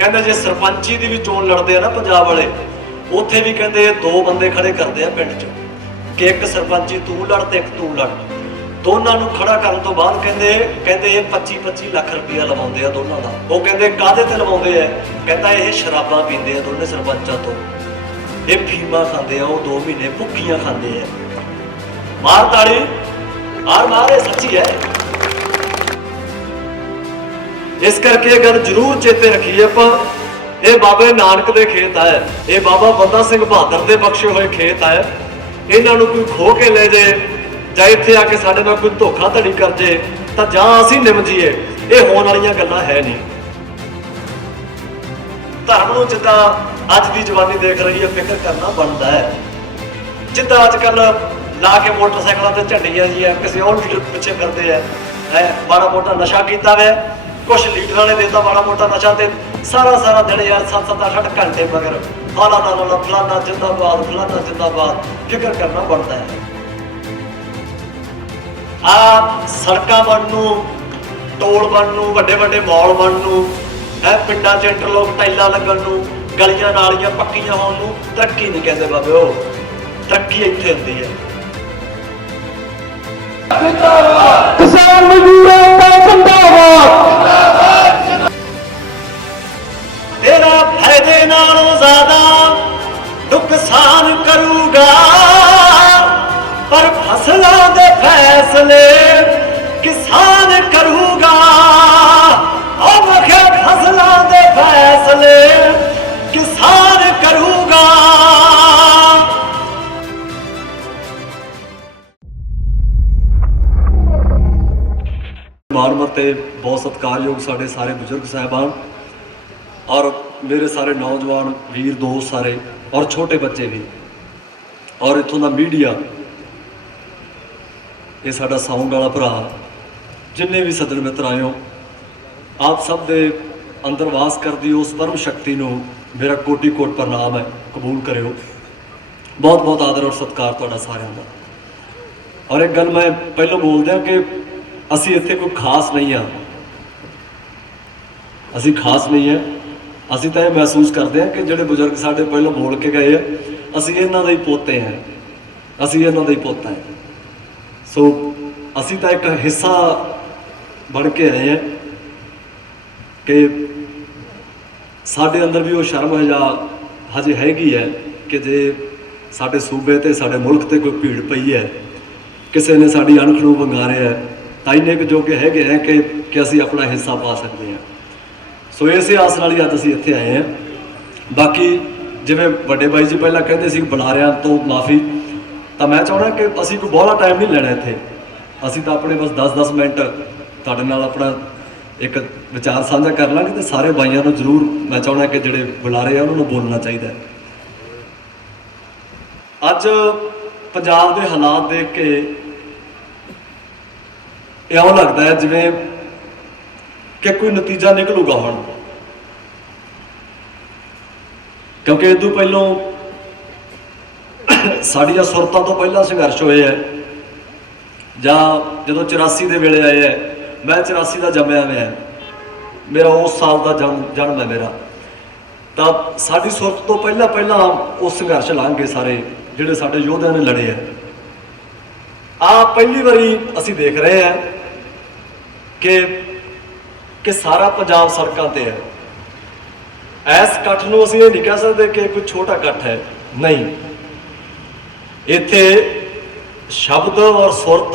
कहते जे सरपंची की भी चोन लड़ते हैं ना पंजाब वाले, उत्थे भी कहते 2 बंदे खड़े करते हैं पिंड च कि एक सरपंची तू लड़ ते एक तू लड़। दोनों नूं खड़ा करन तो बाद कहते 25-25 लाख रुपया लवाउंदे आ दोनों का। वो कहते काहदे ते लवाउंदे आ, कहता ये शराबां पींदे आ दोनों सरपंचां तो, ये फीमा खांदे आ, वो 2 महीने भुक्कियां खांदे आ। मार ताड़ी आर मार, ये सच्ची है। इस करके गल जरूर चेते रखिए आपां, ये बाबे नानक दे खेत है, ये बाबा बंदा सिंह बहादुर दे बख्शे हुए खेत है। इन्हां नूं कोई खो के ले जाए जां इत्थे आके साडे नाल कोई धोखाधड़ी कर जे तां जां असीं निम जीए, ये होण वालीआं गल्लां है नहीं। धर्म नूं जिद्दां अज दी जवानी देख रही है फिक्र करना बनता है। जिद्दां अजकल ला के मोटरसाइकिलों से झंडियां जी है, किसी और लीडर पिछे फिरते हैं, माड़ा मोटा नशा किया हुआ, कुछ लीडर ने देता माड़ा मोटा नशा, तो सारा दिन यार 7-8 घंटे मगर फलाना फलाना जिंदाबाद फलाना जिंदाबाद, फिक्र करना बनता है। आ सड़क बनू, टोल बनू, वड्डे मॉल बनू है, पिंडा च इंटरलॉक टाइलां लगन नूं, गलियां नालियां पक्कियां होण नूं तरक्की नहीं कहते बाबे। वो तरक्की इत्थे हुंदी है। किसान मजदूरों का जिंदाबाद, तेरा फायदे नालों ज्यादा नुकसान करूगा, पर फसलों के फैसले किसान करूगा। अब के फसलों के फैसले किसान करूगा। मानमते बहुत सत्कारयोग साढ़े सारे बुजुर्ग साहबान और मेरे सारे नौजवान वीर दोस्त सारे और छोटे बच्चे भी, और इतों का मीडिया, ये साडा साउंड वाला भरा, जिन्ने भी सज्जन मित्र आए हो, आप सब दे अंदर वास करती उस परम शक्ति नूं मेरा कोटि कोट प्रणाम है, कबूल करो। बहुत बहुत आदर और सत्कार तुहाडा सारिआं दा। और एक गल मैं पहलों बोल दिया कि असी इत्थे कोई खास नहीं हाँ, असी खास नहीं है। असी तो यह महसूस करते हैं कि जोड़े बुजुर्ग साढ़े पहलों बोल के गए हैं, असी इन्हां दे ही पोते हैं, असी इन्हां दे ही पोता है। सो असी तो एक हिस्सा बन के आए हैं कि साढ़े अंदर भी वो शर्म हजे हैगी है कि जे साढ़े सूबे ते साढ़े मुल्क ते कोई भीड़ पई है, किसी ने साड़ी अणख नूं वंगारिया है, तां इन्ने क जोगे हैगे हैं कि असी अपना हिस्सा पा सकते हैं। सो इस आस नाल ही अज असीं इत्थे आए हैं। बाकी जिवें वड्डे बाई जी पहलां कहंदे सी बुलारियां तो माफ़ी, तो मैं चाहुंदा कि असीं कोई बहुता टाइम नहीं लेना इत्थे, असीं तां अपने बस 10-10 मिनट तुहाडे नाल अपना एक विचार साझा कर लांगे, तो सारे भाइयों को जरूर मैं चाहुंदा कि जिहड़े बुलारे हैं उन्होंने बोलना चाहिए। अज पंजाब के हालात देख के इउं लगता है जिवें कि कोई नतीजा निकलूगा हुण, क्योंकि इदों पहलों साड़ियां सुरतां तो पहला संघर्ष होए है, जां जदों 84 के वेले आए है, मैं 84 का जम्मिया हुआ है, मेरा उस साल का जन्म है मेरा, तो साड़ी सुरत तो पहला उस संघर्ष लंघ गए सारे जिहड़े साडे योद्धियां ने लड़े है। पहली बारी असीं देख रहे हैं कि सारा पंजाब सड़कों पर है। इस कट्ठ नूं असीं ये नहीं कह सकते कि कोई छोटा कट्ठ है, नहीं, इत्थे शब्द और सुरत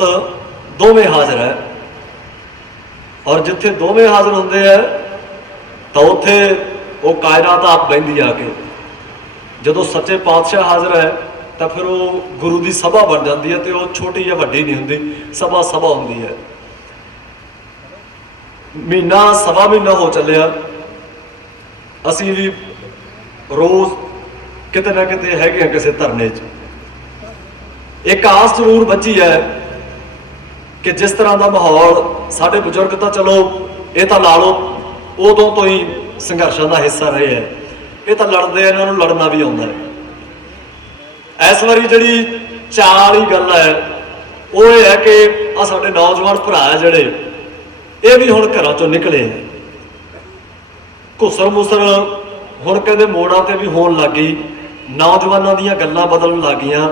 दोवें हाजिर है, और जिथे दोवें हाजिर होंदे है तो उत्थे वो कायनात आप बहिंदी आके। जदों सच्चे पातशाह हाजिर है तो फिर वो गुरु की सभा बन जाती है, तो वो छोटी या वड्डी नहीं होंदी, सभा होंदी है। महीना सवा महीना हो चलिया, असी भी रोज़ किते ना किते हैगे किसी धरने च। एक आस जरूर बची है कि जिस तरह का माहौल साढ़े बुजुर्ग तो चलो ये तो ला लो उदों तो ही संघर्षों का हिस्सा रहे हैं, ये तो लड़ते इन्हों लड़ना भी आता है। इस बारी जी चाल ही गल है वो ये है कि आ साडे नौजवान भरा है जिहड़े ये भी हुण घरों चों निकले, ਘੁਸਰ ਮੁਸਰ ਹੁਣ ਕਹਿੰਦੇ ਮੋੜਾਂ ਤੇ ਵੀ ਹੋਣ ਲੱਗ ਗਈ। ਨੌਜਵਾਨਾਂ ਦੀਆਂ ਗੱਲਾਂ ਬਦਲਣ ਲੱਗ ਗਈਆਂ।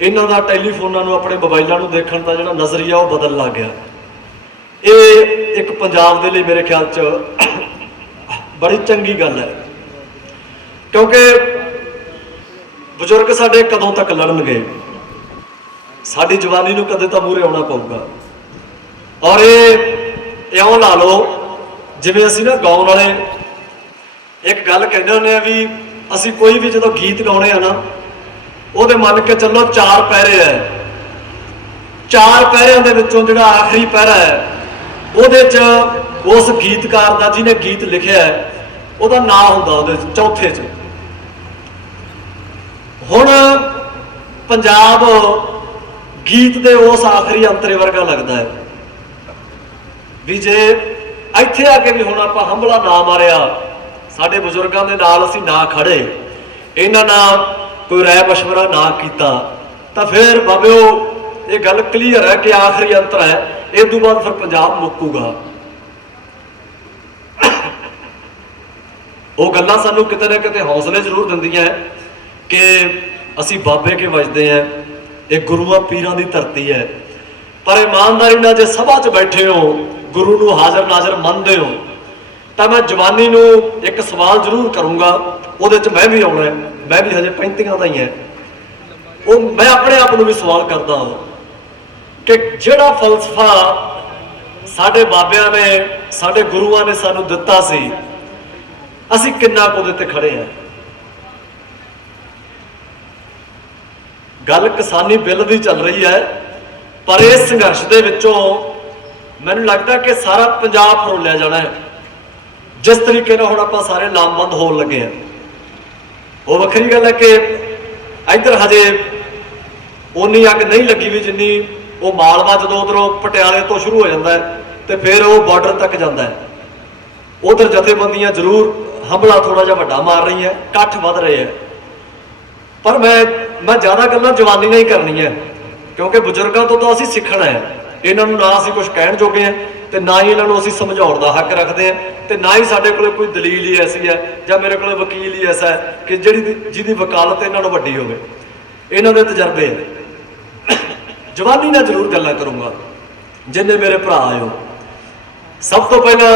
ਇਹਨਾਂ ਦਾ ਟੈਲੀਫੋਨਾਂ ਨੂੰ, ਆਪਣੇ ਮੋਬਾਈਲਾਂ ਨੂੰ ਦੇਖਣ ਦਾ ਜਿਹੜਾ ਨਜ਼ਰੀਆ ਉਹ ਬਦਲਣ ਲੱਗ ਗਿਆ। ਇਹ ਇੱਕ ਪੰਜਾਬ ਦੇ ਲਈ ਮੇਰੇ ਖਿਆਲ 'ਚ ਬੜੀ ਚੰਗੀ ਗੱਲ ਹੈ, ਕਿਉਂਕਿ ਬਜ਼ੁਰਗ ਸਾਡੇ ਕਦੋਂ ਤੱਕ ਲੜਨਗੇ? ਸਾਡੀ ਜਵਾਨੀ ਨੂੰ ਕਦੇ ਤਾਂ ਮੂਹਰੇ ਆਉਣਾ ਪਊਗਾ। ਔਰ ਇਹ ਇਉਂ ਲਾ ਲਓ ਜਿਵੇਂ ਅਸੀਂ ਨਾ ਗਾਉਣ ਵਾਲੇ ਇੱਕ ਗੱਲ ਕਹਿੰਦੇ ਹੁੰਦੇ ਆ ਵੀ ਅਸੀਂ ਕੋਈ ਵੀ ਜਦੋਂ ਗੀਤ ਗਾਉਣੇ ਆ ਨਾ, ਉਹਦੇ ਮੰਨ ਕੇ ਚੱਲੋ 4 ਪਹਿਰੇ ਹੈ। 4 ਪਹਿਰਿਆਂ ਦੇ ਵਿੱਚੋਂ ਜਿਹੜਾ ਆਖਰੀ ਪਹਿਰਾ ਹੈ ਉਹਦੇ 'ਚ ਉਸ ਗੀਤਕਾਰ ਦਾ ਜਿਹਨੇ ਗੀਤ ਲਿਖਿਆ ਹੈ ਉਹਦਾ ਨਾਂ ਹੁੰਦਾ ਉਹਦੇ ਚੌਥੇ 'ਚ। ਹੁਣ ਪੰਜਾਬ ਗੀਤ ਦੇ ਉਸ ਆਖਰੀ ਅੰਤਰੇ ਵਰਗਾ ਲੱਗਦਾ ਹੈ ਵੀ ਜੇ ਇੱਥੇ ਆ ਕੇ ਵੀ ਹੁਣ ਆਪਾਂ ਹੰਭਲਾ ਨਾ ਮਾਰਿਆ, ਸਾਡੇ ਬਜ਼ੁਰਗਾਂ ਦੇ ਨਾਲ ਅਸੀਂ ਨਾ ਖੜੇ, ਇਹਨਾਂ ਨਾਲ ਕੋਈ ਰਾਏ ਮਸ਼ਵਰਾ ਨਾ ਕੀਤਾ, ਤਾਂ ਫਿਰ ਬਾਬਿਓ ਇਹ ਗੱਲ ਕਲੀਅਰ ਹੈ ਕਿ ਆਖਰੀ ਅੰਤਰ ਹੈ। ਇਸ ਤੋਂ ਬਾਅਦ ਫਿਰ ਪੰਜਾਬ ਮੁੱਕੂਗਾ। ਉਹ ਗੱਲਾਂ ਸਾਨੂੰ ਕਿਤੇ ਨਾ ਕਿਤੇ ਹੌਸਲੇ ਜ਼ਰੂਰ ਦਿੰਦੀਆਂ ਕਿ ਅਸੀਂ ਬਾਬੇ ਕੇ ਵੱਜਦੇ ਹਾਂ, ਇਹ ਗੁਰੂਆਂ ਪੀਰਾਂ ਦੀ ਧਰਤੀ ਹੈ। ਪਰ ਇਮਾਨਦਾਰੀ ਨਾਲ ਜੇ ਸਭਾ 'ਚ ਬੈਠੇ ਹੋ, ਗੁਰੂ ਨੂੰ ਹਾਜ਼ਰ ਨਾਜ਼ਰ ਮੰਨਦੇ ਹੋ, ਤਾਂ ਮੈਂ ਜਵਾਨੀ ਨੂੰ ਇੱਕ ਸਵਾਲ ਜ਼ਰੂਰ ਕਰੂੰਗਾ। ਉਹਦੇ 'ਚ ਮੈਂ ਵੀ ਆਉਣਾ, ਮੈਂ ਵੀ ਹਜੇ 35 ਦਾ ਹੀ ਹੈ। ਉਹ ਮੈਂ ਆਪਣੇ ਆਪ ਨੂੰ ਵੀ ਸਵਾਲ ਕਰਦਾ ਹਾਂ ਕਿ ਜਿਹੜਾ ਫਲਸਫਾ ਸਾਡੇ ਬਾਬਿਆਂ ਨੇ, ਸਾਡੇ ਗੁਰੂਆਂ ਨੇ ਸਾਨੂੰ ਦਿੱਤਾ ਸੀ, ਅਸੀਂ ਕਿੰਨਾ ਕੁ ਉਹਦੇ ਤੇ ਖੜੇ ਹਾਂ। ਗੱਲ ਕਿਸਾਨੀ ਬਿੱਲ ਦੀ ਚੱਲ ਰਹੀ ਹੈ, ਪਰ ਇਸ ਸੰਘਰਸ਼ ਦੇ ਵਿੱਚੋਂ ਮੈਨੂੰ ਲੱਗਦਾ ਕਿ ਸਾਰਾ ਪੰਜਾਬ ਫਰੋਲਿਆ ਜਾਣਾ ਹੈ। ਜਿਸ ਤਰੀਕੇ ਨਾਲ ਹੁਣ ਆਪਾਂ ਸਾਰੇ ਲਾਮਬੰਦ ਹੋਣ ਲੱਗੇ ਆ, ਉਹ ਵੱਖਰੀ ਗੱਲ ਹੈ ਕਿ ਇੱਧਰ ਹਜੇ ਓਨੀ ਅੱਗ ਨਹੀਂ ਲੱਗੀ ਵੀ ਜਿੰਨੀ ਉਹ ਮਾਲਵਾ ਜਦੋਂ ਉਧਰੋਂ ਪਟਿਆਲੇ ਤੋਂ ਸ਼ੁਰੂ ਹੋ ਜਾਂਦਾ ਹੈ ਤੇ ਫਿਰ ਉਹ ਬਾਰਡਰ ਤੱਕ ਜਾਂਦਾ ਹੈ। ਉਧਰ ਜਥੇਬੰਦੀਆਂ ਜ਼ਰੂਰ ਹਮਲਾ ਥੋੜਾ ਜਿਹਾ ਵੱਡਾ ਮਾਰ ਰਹੀਆਂ, ਇਕੱਠ ਵੱਧ ਰਹੇ ਹੈ। ਪਰ ਮੈਂ ਜ਼ਿਆਦਾ ਗੱਲਾਂ ਜਵਾਨੀ ਨਾਲ ਹੀ ਕਰਨੀਆਂ, ਕਿਉਂਕਿ ਬਜ਼ੁਰਗਾਂ ਤੋਂ ਤਾਂ ਅਸੀਂ ਸਿੱਖਣਾ ਹੈ। ਇਹਨਾਂ ਨੂੰ ਨਾ ਅਸੀਂ ਕੁਝ ਕਹਿਣ ਜੋਗੇ ਹਾਂ ਤੇ ਨਾ ਹੀ ਇਹਨਾਂ ਨੂੰ ਅਸੀਂ ਸਮਝਾਉਣ ਦਾ ਹੱਕ ਰੱਖਦੇ ਹਾਂ, ਤੇ ਨਾ ਹੀ ਸਾਡੇ ਕੋਲ ਕੋਈ ਦਲੀਲ ਹੀ ਐਸੀ ਹੈ ਜਾਂ ਮੇਰੇ ਕੋਲ ਵਕੀਲ ਹੀ ਐਸਾ ਹੈ ਕਿ ਜਿਹਦੀ ਵਕਾਲਤ ਇਹਨਾਂ ਨੂੰ ਵੱਡੀ ਹੋਵੇ। ਇਹਨਾਂ ਦੇ ਤਜਰਬੇ ਹੈ। ਜਵਾਨੀ ਨਾਲ ਜ਼ਰੂਰ ਗੱਲਾਂ ਕਰੂੰਗਾ ਜਿੰਨੇ ਮੇਰੇ ਭਰਾ ਆਇਓ। ਸਭ ਤੋਂ ਪਹਿਲਾਂ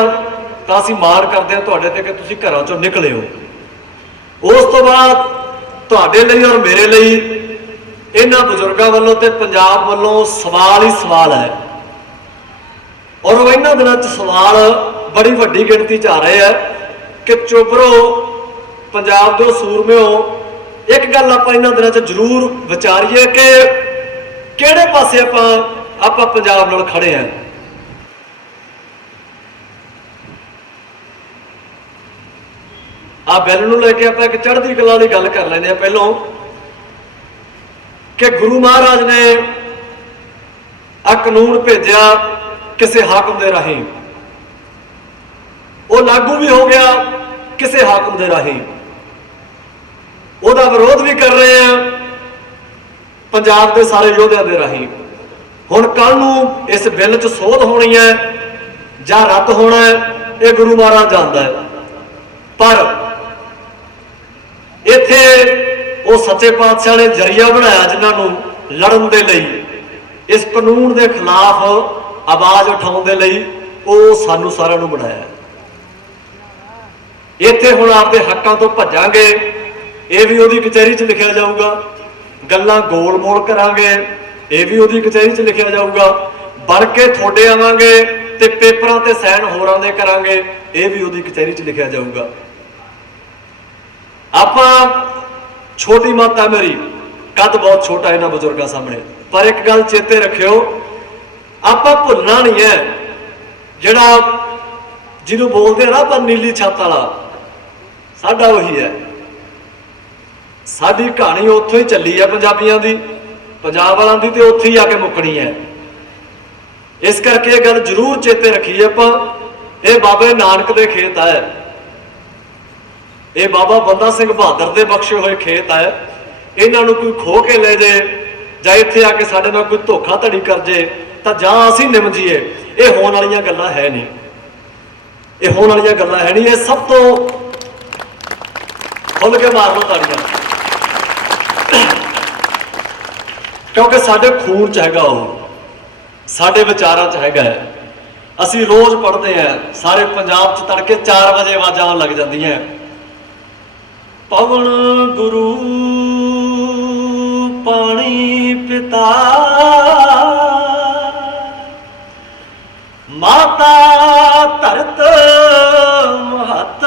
ਤਾਂ ਅਸੀਂ ਮਾਣ ਕਰਦੇ ਹਾਂ ਤੁਹਾਡੇ ਤੇ ਕਿ ਤੁਸੀਂ ਘਰਾਂ ਚੋਂ ਨਿਕਲੇ ਹੋ। ਉਸ ਤੋਂ ਬਾਅਦ ਤੁਹਾਡੇ ਲਈ ਔਰ ਮੇਰੇ ਲਈ ਇਹਨਾਂ ਬਜ਼ੁਰਗਾਂ ਵੱਲੋਂ ਤੇ ਪੰਜਾਬ ਵੱਲੋਂ ਸਵਾਲ ਹੀ ਸਵਾਲ ਹੈ। ਔਰ ਉਹ ਇਹਨਾਂ ਦਿਨਾਂ 'ਚ ਸਵਾਲ ਬੜੀ ਵੱਡੀ ਗਿਣਤੀ 'ਚ ਆ ਰਹੇ ਆ ਕਿ ਚੋਬਰੋ ਪੰਜਾਬ ਦੇ ਸੂਰਮਿਓ, ਇੱਕ ਗੱਲ ਆਪਾਂ ਇਹਨਾਂ ਦਿਨਾਂ 'ਚ ਜ਼ਰੂਰ ਵਿਚਾਰੀਏ ਕਿ ਕਿਹੜੇ ਪਾਸੇ ਆਪਾਂ ਪੰਜਾਬ ਨਾਲ ਖੜੇ ਆ। ਆ ਬਿੱਲ ਨੂੰ ਲੈ ਕੇ ਆਪਾਂ ਇੱਕ ਚੜ੍ਹਦੀ ਕਲਾ ਦੀ ਗੱਲ ਕਰ ਲੈਂਦੇ ਆ ਪਹਿਲੋਂ ਕਿ ਗੁਰੂ ਮਹਾਰਾਜ ਨੇ ਆ ਕਾਨੂੰਨ ਭੇਜਿਆ ਕਿਸੇ ਹਾਕਮ ਦੇ ਰਾਹੀਂ, ਉਹ ਲਾਗੂ ਵੀ ਹੋ ਗਿਆ ਕਿਸੇ ਹਾਕਮ ਦੇ ਰਾਹੀਂ। ਉਹਦਾ ਵਿਰੋਧ ਵੀ ਕਰ ਰਹੇ ਆ ਪੰਜਾਬ ਦੇ ਸਾਰੇ ਯੋਧਿਆਂ ਦੇ ਰਾਹੀਂ। ਹੁਣ ਕੱਲ ਨੂੰ ਇਸ ਬਿੱਲ 'ਚ ਸੋਧ ਹੋਣੀ ਹੈ ਜਾਂ ਰੱਦ ਹੋਣਾ ਹੈ, ਇਹ ਗੁਰੂ ਮਹਾਰਾਜ ਜਾਣਦਾ ਹੈ। ਪਰ ਇੱਥੇ ਉਹ ਸੱਚੇ ਪਾਤਸ਼ਾਹ ਨੇ ਜ਼ਰੀਆ ਬਣਾਇਆ ਜਿਨ੍ਹਾਂ ਨੂੰ ਲੜਨ ਦੇ ਲਈ, ਇਸ ਕਾਨੂੰਨ ਦੇ ਖਿਲਾਫ ਆਵਾਜ਼ ਉਠਾਉਣ ਦੇ ਲਈ, ਉਹ ਸਾਨੂੰ ਸਾਰਿਆਂ ਨੂੰ ਬਣਾਇਆ। ਇੱਥੇ ਹੁਣ ਆਪਦੇ ਹੱਕਾਂ ਤੋਂ ਭੱਜਾਂਗੇ, ਇਹ ਵੀ ਉਹਦੀ ਕਚਹਿਰੀ 'ਚ ਲਿਖਿਆ ਜਾਊਗਾ। ਗੱਲਾਂ ਗੋਲ ਮੋਲ ਕਰਾਂਗੇ, ਇਹ ਵੀ ਉਹਦੀ ਕਚਹਿਰੀ 'ਚ ਲਿਖਿਆ ਜਾਊਗਾ। ਬਣ ਕੇ ਤੁਹਾਡੇ ਆਵਾਂਗੇ ਤੇ ਪੇਪਰਾਂ ਤੇ ਸਾਈਨ ਹੋਰਾਂ ਦੇ ਕਰਾਂਗੇ, ਇਹ ਵੀ ਉਹਦੀ ਕਚਹਿਰੀ 'ਚ ਲਿਖਿਆ ਜਾਊਗਾ। ਆਪਾਂ ਛੋਟੀ ਮਾਤਾ ਮੇਰੀ, ਕੱਦ ਬਹੁਤ ਛੋਟਾ ਇਹਨਾਂ ਬਜ਼ੁਰਗਾਂ ਸਾਹਮਣੇ, ਪਰ ਇੱਕ ਗੱਲ ਚੇਤੇ ਰੱਖਿਓ, ਆਪਾਂ ਭੁੱਲਣਾ ਨਹੀਂ ਹੈ ਜਿਹੜਾ ਜਿਹਨੂੰ ਬੋਲਦੇ ਆ ਨਾ ਆਪਾਂ ਨੀਲੀ ਛੱਤ ਵਾਲਾ, ਸਾਡਾ ਉਹੀ ਹੈ। ਸਾਡੀ ਕਹਾਣੀ ਉੱਥੋਂ ਹੀ ਚੱਲੀ ਹੈ ਪੰਜਾਬੀਆਂ ਦੀ, ਪੰਜਾਬ ਵਾਲਾਂ ਦੀ, ਤੇ ਉੱਥੇ ਹੀ ਆ ਕੇ ਮੁੱਕਣੀ ਹੈ। ਇਸ ਕਰਕੇ ਇਹ ਗੱਲ ਜ਼ਰੂਰ ਚੇਤੇ ਰੱਖੀਏ ਆਪਾਂ, ਇਹ ਬਾਬੇ ਨਾਨਕ ਦੇ ਖੇਤ ਹੈ, ਇਹ ਬਾਬਾ ਬੰਦਾ ਸਿੰਘ ਬਹਾਦਰ ਦੇ ਬਖਸ਼ੇ ਹੋਏ ਖੇਤ ਹੈ। ਇਹਨਾਂ ਨੂੰ ਕੋਈ ਖੋ ਕੇ ਲੈ ਜੇ ਜਾਂ ਇੱਥੇ ਆ ਕੇ ਸਾਡੇ ਨਾਲ ਕੋਈ ਧੋਖਾ ਧੜੀ ਕਰ ਜੇ ਤਾਂ ਜਾਂ ਅਸੀਂ ਨਿਮ ਜੀਏ, ਇਹ ਹੋਣ ਵਾਲੀਆਂ ਗੱਲਾਂ ਹੈ ਨਹੀਂ। ਇਹ ਹੋਣ ਵਾਲੀਆਂ ਗੱਲਾਂ ਹੈ नहीं। ਇਹ ਸਭ ਤੋਂ ਖੁੱਲ੍ਹ ਕੇ ਮਾਰ ਲਓ ਤਾੜੀਆਂ, क्योंकि साढ़े खून च हैगा, वो साढ़े विचारां च हैगा। असी रोज़ पढ़ते हैं, सारे पंजाब च तड़के 4 बजे आवाज़ां लग जांदियां, पवन गुरु पानी पिता माता धरत महत,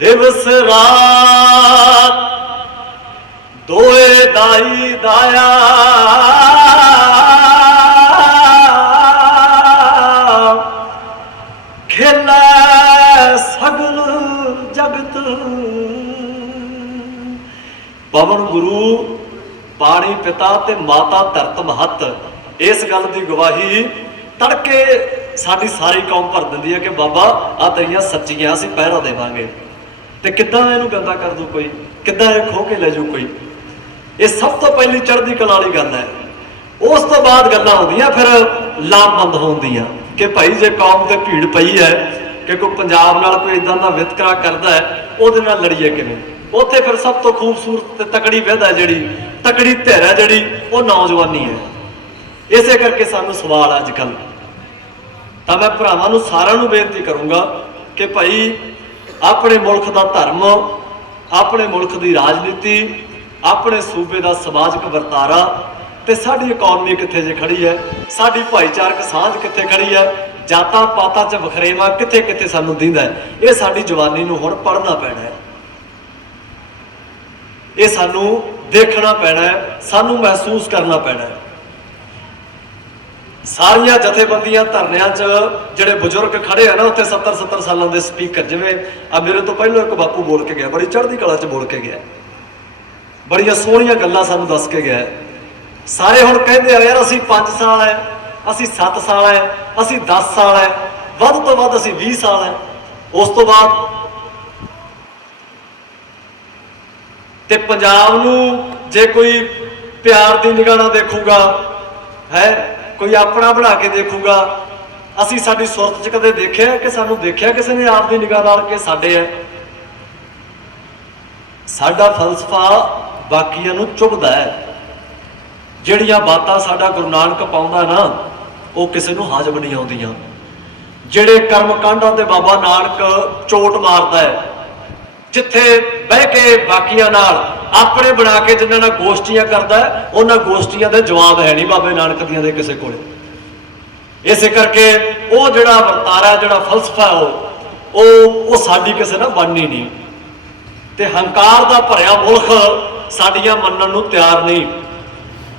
दिवस रात दोए दाई दाया, खेला सगल जगत। पवन गुरु पानी पिता ते माता धरत महत, इस गल की गवाही तड़के साडी सारी कौम भर दिंदी है कि बाबा आ तेरियां सच्चियां असीं पहरा देवांगे। ते किद्दां इहनूं गंदा कर दू कोई, किद्दां इह खो के ले जाऊ कोई। ये सब तो पहली चढ़दी कला वाली गल है। उस तो बाद गल्लां होंदियां फिर लामबंद होंदियां कि भाई जे कौम ते भीड़ पई है कि कोई पंजाब नाल कोई इदां दा वितकरा करदा है, उहदे नाल लड़ीए किवें। उत्थे फिर सब तो खूबसूरत ते तकड़ी विध है जिहड़ी, तकड़ी धिर है जिहड़ी, वो नौजवानी है। इसे करके सानू सवाल अजकल तां मैं भरावां नूं सारिआं नूं बेनती करूंगा कि भाई अपने मुल्क का धर्म, अपने मुल्क की राजनीति, अपने सूबे का समाजिक वर्तारा ते साडी इकॉनमी कित्थे जे खड़ी है, साडी भाईचारक सांझ कित्थे खड़ी है, जातां पातां च वखरेवा कित्थे कित्थे सानू दिंदा है। ये साडी जवानी नूं हुण पढ़ना पैना है, ये सानू देखना पैना है, सानू महसूस करना पैना है। सारिया जथेबंदियां धरनियां च जिहड़े बजुर्ग खड़े हैं ना, उत्थे 70-70 सालों के स्पीकर, जिवें आ मेरे तो पहलों एक बापू बोल के गया, बड़ी चढ़दी कला च बोल के गया, बड़ियां सोहणियां गल्लां सानू दस के गया। सारे हुण कहंदे आ यार असीं 5 साल है, असीं 7 साल है, असीं 10 साल है, वध तो वध असीं 20 साल है। उस तो बाद ते पंजाब नूं जे कोई प्यार दी निगाह नाल देखूगा है, कोई अपना बना के देखूगा। असी साडी सुरत च कदे देखिया कि सानू देखिया किसी ने आप दी निगाह नाल कि साडे है। साडा फलसफा बाकियां नूं चुभदा है, जिहड़ियां बातां साडा गुरु नानक पाउंदा ना वो किसी नूं हाजम नहीं आउंदियां। जिहड़े कर्म कांडां ते बाबा नानक चोट मारदा है, जिथे बह के बाकियां नाल अपने बना के जिन्हां नाल गोष्ठियां करदा है, उन्हां गोष्ठियां दे जवाब है नहीं बाबे नानक दियां दे किसी कोले। इसे करके वो जिहड़ा वर्तारा, जिहड़ा फलसफा वो साडी किसी नाल बननी नहीं। ते हंकार दा भरिया मुल्क साडियां मनण नूं तैयार नहीं।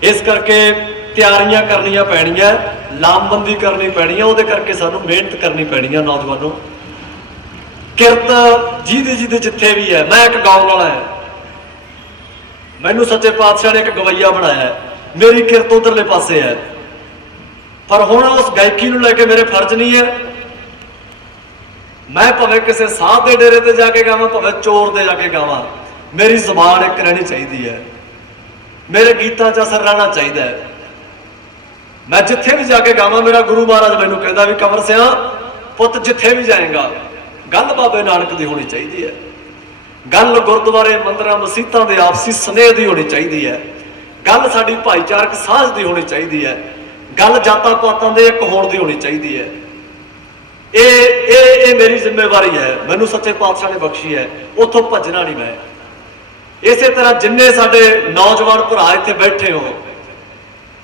इस करके तैयारियां करनियां पैणियां, लामबंदी करनी पैनी है। उहदे करके सानू मेहनत करनी पैनी है। नौजवानों किरत जिहदे जिहदे जिथे भी है, मैं एक गाँव वाला है, मैनू सच्चे पातशाह ने एक गवैया बनाया है, मेरी किरत उधरले पासे है, पर हुण उस गायकी नूं लैके मेरे फर्ज नहीं है। मैं भावें किसी साध के डेरे ते जाके गावां, भावें चोर दे जाके गावां, मेरी जबान एक रहनी चाहिए है, मेरे गीतां च असर रहना चाहिए है। मैं जिथे भी जाके गावां, मेरा गुरु महाराज मैनू कहता भी कंवर सिंह पुत जिथे भी जाएगा गल बाबे नानक की होनी चाहिए है, गल गुरुद्वारे मंदिर मसीतां दे आपसी स्नेह की होनी चाहिए है, गल साडी भाईचारक साझ की होनी चाहिए है, गल जातां पातां दे एक होण दी होनी चाहिए है। ये मेरी जिम्मेवारी है, मैनू सच्चे पातशाह ने बख्शी है, उतों भजना नहीं मैं। इसे तरह जिन्ने साडे नौजवान भरा इत्थे बैठे हो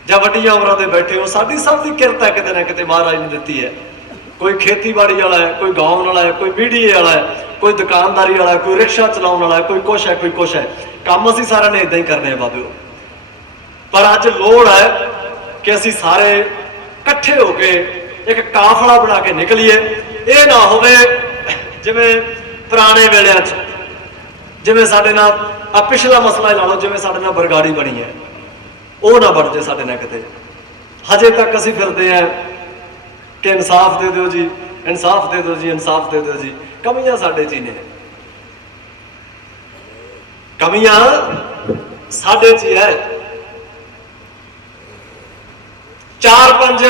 जां वड्डियां उमरां दे बैठे हो, साडी सब दी किरत है किते ना किते महाराज ने दित्ती है। कोई खेतीबाड़ी वाला है, कोई गाँव वाला है, कोई बीडीए वाला है, कोई दुकानदारी वाला है, कोई रिक्शा चलाने वाला है, कोई कुछ है, कोई कुछ है। काम असीं सारे ने इदां ही करने हैं बाबे। पर अज लोड़ है कि असीं सारे इकट्ठे होके एक काफला बना के निकलीए। ये ना होवे जिवें पुराने वेलिਆਂ 'ਚ जिवें साडे नाल आ पिछला मसला ही ला लो, जिवें साडे नाल बरगाड़ी बनी है, वो ना बन जाए साडे नाल किते। हजे तक असीं फिरदे हैं कि इंसाफ दे दो जी, इंसाफ दे दो जी, इंसाफ दे दो जी। कमियां साडे 'ਚ ही ने, कमियां साडे 'ਚ ही है। 4-5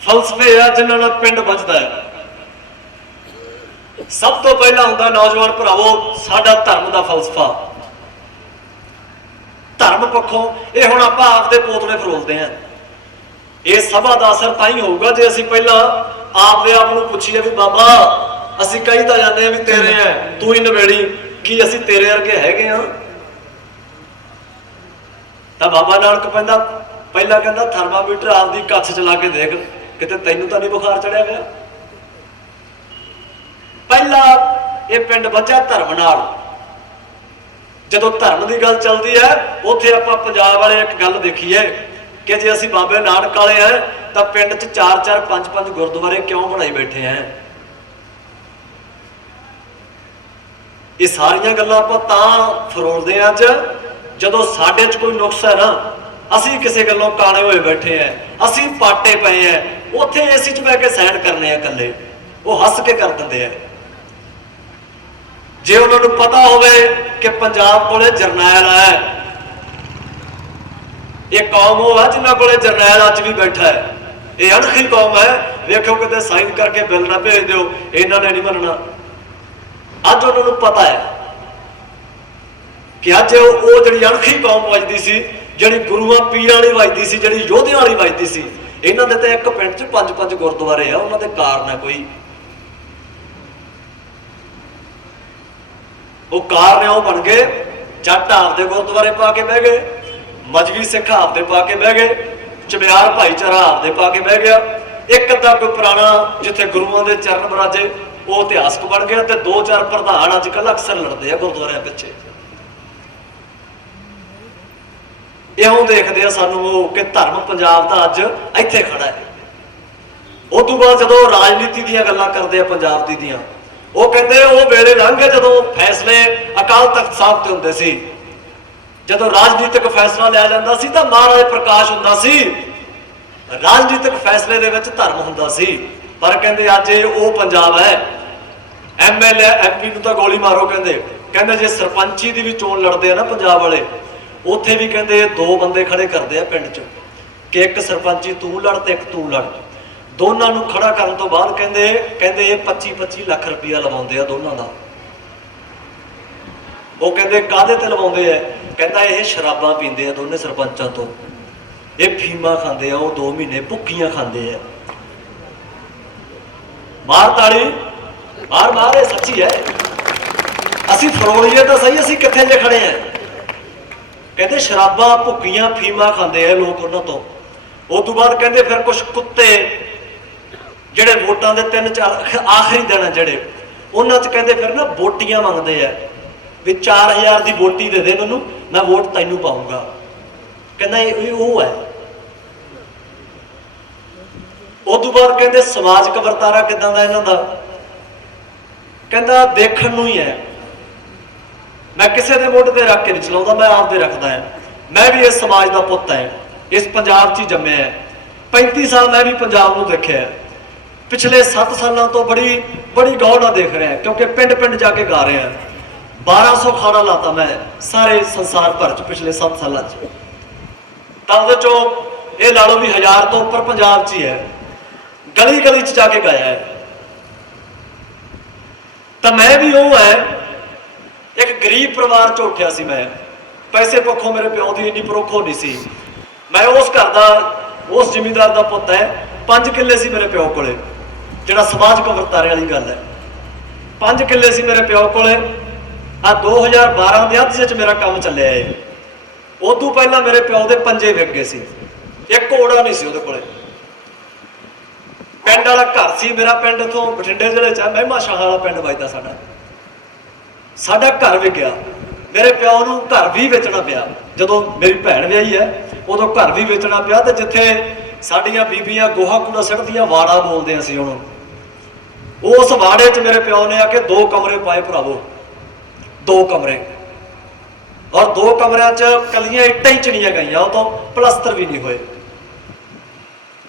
फलसफे आ जिन्हां नाल पिंड बचदा है। सब तो पहला हुंदा नौजवान भरावो साडा धर्म दा फलसफा। धर्म पक्षों ये हुण आपां आपदे पोतले फरोलदे हैं। ये सभा का असर तां ही होगा जे असीं पहला आपदे आप नूं पुछीए भी बाबा असीं कही तां जांदे भी तेरे हैं तू ही नवेड़ी की असीं तेरे वर्गे हैगे हां। तां बाबा नानक पहला कहंदा थर्मामीटर आपदी कच्छ चला के देख किते तैनूं तां नहीं बुखार चढ़िया पिया। पहला ये पिंड बचा धर्म नाल। जदों धर्म की गल चलती है उत्थे आपां पंजाब वाले एक गल देखी है कि जे असीं बाबे नानक वाले हैं तो पिंड च 4-4 5-5 गुरुद्वारे क्यों बनाई बैठे हैं। ये सारियां गल्लां आपां तां फरोलदे हैं अज जदों साडे च कोई नुक्स है ना। असीं किसी गल्लों काणे होए बैठे हैं, असीं पाटे पए हैं, उत्थे एसी च बह के सैन करने हैं कल्ले, वो हस के कर दिंदे हैं। जे उन्होंने पता होवे कि पंजाब कोले जरनैल है, ये कौम वो है जिन्होंने कोले जरनैल अज भी बैठा है, ये अणखी कौम है। वेखो किते साइन करके बिल ना भेज दो, इन्होंने नहीं मनना। अज उन्होंने पता है कि अज वो जी अणखी कौम वजदी सी, जी गुरुआं पीरां वाली वजदी सी, जी योधियां वाली वजदी सी, इन्हां दे ते एक पिंड च 5-5 गुरुद्वारे आ। उन्हां दे कारण है कोई वो कारण है बन गए। जट आपदे गुरुद्वारे पा के बह गए, मजबी सिख आपदे पा के बह गए, चमियार भाईचारा आपदे पा के बह गया। एक अद्धा कोई पुराना जिथे गुरुआं दे चरण बराजे वो इतिहासक बन गया। तो 2-4 प्रधान अजकल अक्सर लड़ते हैं गुरुद्वारियां पिछे। इउं देखते हैं सानू वो कि धर्म पंजाब दा अज इत्थे खड़ा है। उस तो बाद जदों राजनीति दीयां गल्लां करदे आ पंजाब दी दियां, वो कहते वो वेले लंघ गए जदों फैसले अकाल तख्त साहब ते हुंदे सी। जदों राजनीतिक फैसला लिया जांदा सी तां महाराज प्रकाश हुंदा सी, राजनीतिक फैसले दे विच धर्म हुंदा सी। पर कहते अज वो पंजाब है, MLA MP नूं तां गोली मारो। कहते जे सरपंची दी भी चोण लड़दे आ ना पंजाब वाले, उत्थे भी कहते 2 बंदे खड़े करते हैं पिंड च कि एक सरपंची तू लड़ ते एक तू लड़। दोनों नूं खड़ा करन तो बाद कहते 25-25 लाख रुपया लवाउंदे आ दोनों का। वो कहते काहदे ते लवाउंदे आ, कहता ये शराबां पींदे आ दोने सरपंचां तो, ये फीमा खांदे आ, वो 2 महीने भुक्कियां खांदे आ। मार ताड़ी मार ये सच्ची है। असीं फरोलीए तो सही, असीं कित्थे जे खड़े हैं। कहते शराबां भुक्कियां फीमा खांदे आ लोग उन्हां तो। उस तो बाद कहते फिर कुछ कुत्ते ਜਿਹੜੇ ਵੋਟਾਂ ਦੇ 3-4 आखिरी दिन ਜਿਹੜੇ ਉਹਨਾਂ 'ਚ ਕਹਿੰਦੇ ਫਿਰ ਨਾ ਵੋਟੀਆਂ ਮੰਗਦੇ ਆ ਵੀ 4000 ਦੀ ਵੋਟੀ ਦੇ ਦੇ ਮੈਨੂੰ, ਮੈਂ ਵੋਟ ਤੈਨੂੰ ਪਾਉਂਗਾ। ਕਹਿੰਦਾ ਇਹ ਉਹ ਹੈ। ਉਸ ਤੋਂ ਬਾਅਦ ਕਹਿੰਦੇ ਸਮਾਜਿਕ ਵਰਤਾਰਾ ਕਿਦਾਂ ਦਾ ਇਹਨਾਂ ਦਾ, ਕਹਿੰਦਾ ਦੇਖਣ ਨੂੰ ਹੀ ਹੈ। ਮੈਂ ਕਿਸੇ ਦੇ ਮੋਢੇ ਤੇ ਰੱਖ ਕੇ ਨਹੀਂ ਚਲਾਉਂਦਾ, ਮੈਂ ਆਪ ਦੇ ਰੱਖਦਾ ਹਾਂ। ਮੈਂ ਵੀ ਇਸ ਸਮਾਜ ਦਾ ਪੁੱਤ ਹਾਂ, ਇਸ ਪੰਜਾਬ 'ਚ ਹੀ ਜੰਮਿਆ ਹੈ। 35 ਸਾਲ मैं भी पंजाब में देखा है। पिछले 7 सालों तो बड़ी गौर नाल देख रहे हैं, क्योंकि पिंड पिंड जाके गा रहे हैं। 1200 खाना लाता मैं सारे संसार भर च पिछले 7 सालों तब ये ला लो भी 1000 तो उपर पंजाब च ही है। गली गली च जाके गाया है। तो मैं भी वो है एक गरीब परिवार च उठिया सी। मैं पैसे पक्षों मेरे प्यो की इन्नी परोखो नहीं सी। मैं उस घर का उस जिमीदार का पुत है। 5 किले सी मेरे प्यो को, जिहड़ा समाजिक वरतारे वाली गल है। 5 किले सी मेरे प्यो को। 2012 के अध च मेरा काम चलिया है। उदू पहला मेरे प्यो के पंजे विक गए सी, एक ओड़ा नहीं सी उहदे कोले। पिंड वाला घर सी मेरा, पिंड इथों बठिंडे जिले च महिमा शाह वाला पिंड वजदा साडा। साडा घर विकिया, मेरे प्यो नूं घर भी बेचना पिया। जदों मेरी भैन विआही है उदों घर भी बेचना पिया। तो जिथे साडियां बीबियां गोहा कूड़ा सड़दियां वाड़ा बोलदे असीं हुण, उस वाड़े च मेरे प्यो ने आके 2 कमरे पाए भरावो, 2 कमरे। और 2 कमरिਆਂ च कलियां इट्टां ही चणियां गईयां, उह तो पलस्तर भी नहीं होए।